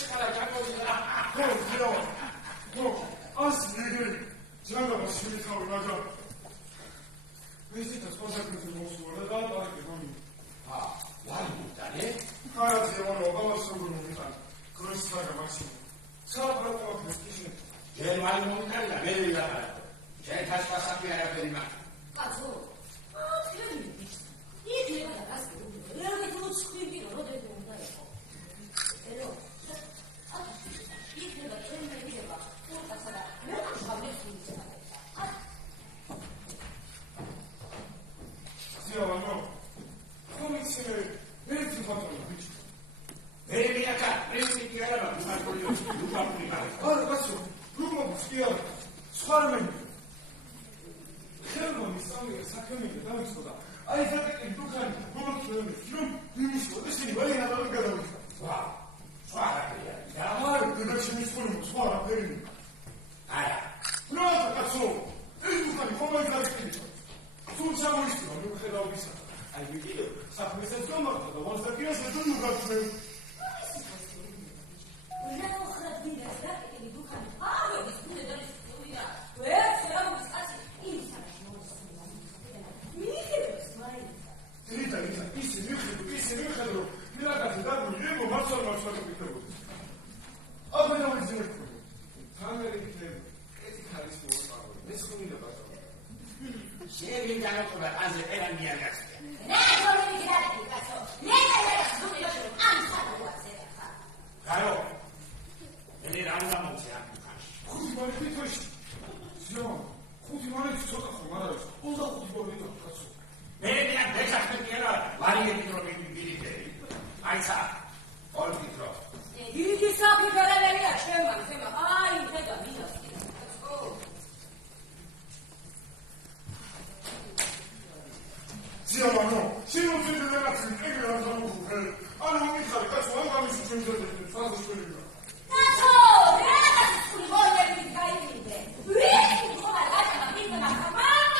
ჩქარა ჩაკოვიდა. ხო, ას ნეგრი ჯანგაბა შემითავი, მაგრამ ვიზიტას პასაკრეზე მოსულა და დააკეთე მომი. ვარი მუდანე? ხარათი ვარო, ბალასოგრუ მომიტან. კროსთაგა მაქსიმუმ. საბრატოა კიშნე. გერმანი მომიტანია, მე ვიღაყარა. შენ თაშპასაკი არაფერი მაქვს. კაცო, ათქლები მიშ. იქნება და გასკი. რეალურად უცხები რომ დედო უნდა იყო. ელო. იქნება შემიძლია თორსა და მე ხავდეს ისაა. ზიავანო. კომიცე ერთი ფოტოა ბიჭ. ვერებიაკა, პრინციპი არა, მარტოლიო, ლუკაპური არის. არა, კაცო, ლუკაპურს კი არა. სხვა რამე. ხელმა მისწავლია საქმეები დავიწყდა. აი ზაკეტი დუქანი, მომხდები, რომ იმისო, ესენი ვაი რაღაც გადავიხდა. სხვა რაფერია. არა, დედაში მისწავლი, სხვა რაფერი. არა. რა კაცო, ეს დუქანი ხომაი ზაკეტი. თუ ჩამოისწრო, მიუხედავ ისა. აი ვიდეო, საქმესაც გამართა და ვასაკიას ეს ნუ გაგწევ. რა ხარ დინას და ეკი დუქანი. არა, ის ნუ დარის თუია. ვერ შერავის კაცი. იმისაში მოსულა. მიიღებს მაინც. ტრიტა, ისე მიხედო. მირაკაცი დაგული, რებო მასალას ვაკეთებოდი. აბა დავიძინე. თამერიკები, ეთი ხარის მოყავი. მე ხუმილა ბატონო. შევინ განაყობა აზე ერანიან გასწია. რა თორემ გიადები კაცო. ნეტა ზუმი რომ ამ საუბარზე ხა. გარო. მე რა უნდა მოხდა ამ ხუთი მარეთი თოში. ზიო, ხუთი მარეთი ცოტა ხომ არ არის. 25 ბოლო კაცო. მე მე დექახტი არა, ვარიები პრობლემი ბილიტები. აიცა. ორ პიტრო. იგი საფიქრებელია შემა, აი ხედა მინას. ზიავანო, შემოწმებული რაღაცა ეგრე არ გამოხდა. ანუ მიხარი კაცო, არ გამიშო შემიძლია საზღვარია. კაცო, რა გასული მოიები გაიგიდე. ვირი ხომა გაჭმა მიგმა ხამანი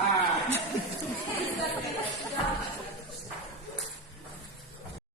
Ah,